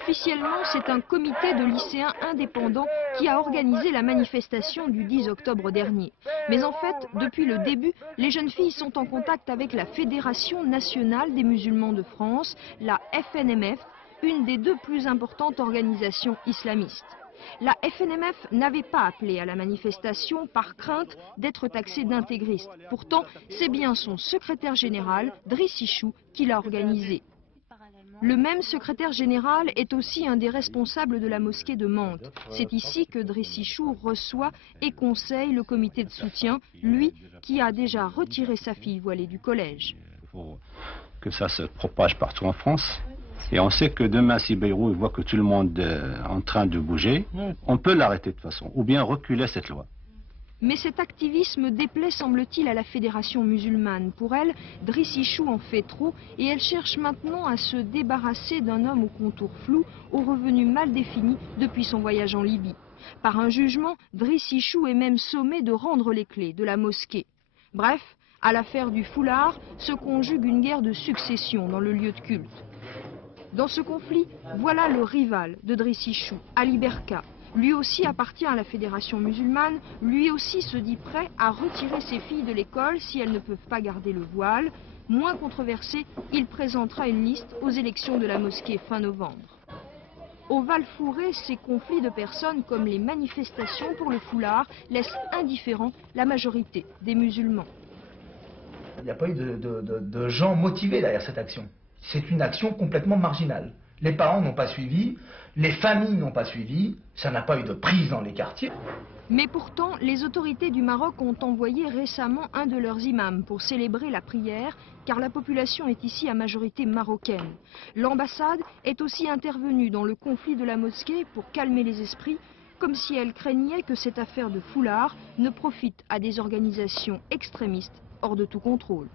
Officiellement, c'est un comité de lycéens indépendants qui a organisé la manifestation du 10 octobre dernier. Mais en fait, depuis le début, les jeunes filles sont en contact avec la Fédération nationale des musulmans de France, la FNMF, une des deux plus importantes organisations islamistes. La FNMF n'avait pas appelé à la manifestation par crainte d'être taxée d'intégriste. Pourtant, c'est bien son secrétaire général, Driss Ichou, qui l'a organisée. Le même secrétaire général est aussi un des responsables de la mosquée de Mantes. C'est ici que Driss Ichou reçoit et conseille le comité de soutien, lui qui a déjà retiré sa fille voilée du collège. Il faut que ça se propage partout en France. Et on sait que demain, si Bayrou voit que tout le monde est en train de bouger, on peut l'arrêter de toute façon, ou bien reculer cette loi. Mais cet activisme déplaît, semble-t-il, à la Fédération musulmane. Pour elle, Driss Ichou en fait trop et elle cherche maintenant à se débarrasser d'un homme au contour flou, aux revenus mal définis depuis son voyage en Libye. Par un jugement, Driss Ichou est même sommé de rendre les clés de la mosquée. Bref, à l'affaire du foulard se conjugue une guerre de succession dans le lieu de culte. Dans ce conflit, voilà le rival de Driss Ichou, Ali Berka. Lui aussi appartient à la Fédération musulmane, lui aussi se dit prêt à retirer ses filles de l'école si elles ne peuvent pas garder le voile. Moins controversé, il présentera une liste aux élections de la mosquée fin novembre. Au Val-Fouré, ces conflits de personnes comme les manifestations pour le foulard laissent indifférents la majorité des musulmans. Il n'y a pas eu de gens motivés derrière cette action. C'est une action complètement marginale. Les parents n'ont pas suivi, les familles n'ont pas suivi, ça n'a pas eu de prise dans les quartiers. Mais pourtant, les autorités du Maroc ont envoyé récemment un de leurs imams pour célébrer la prière, car la population est ici à majorité marocaine. L'ambassade est aussi intervenue dans le conflit de la mosquée pour calmer les esprits, comme si elle craignait que cette affaire de foulard ne profite à des organisations extrémistes hors de tout contrôle.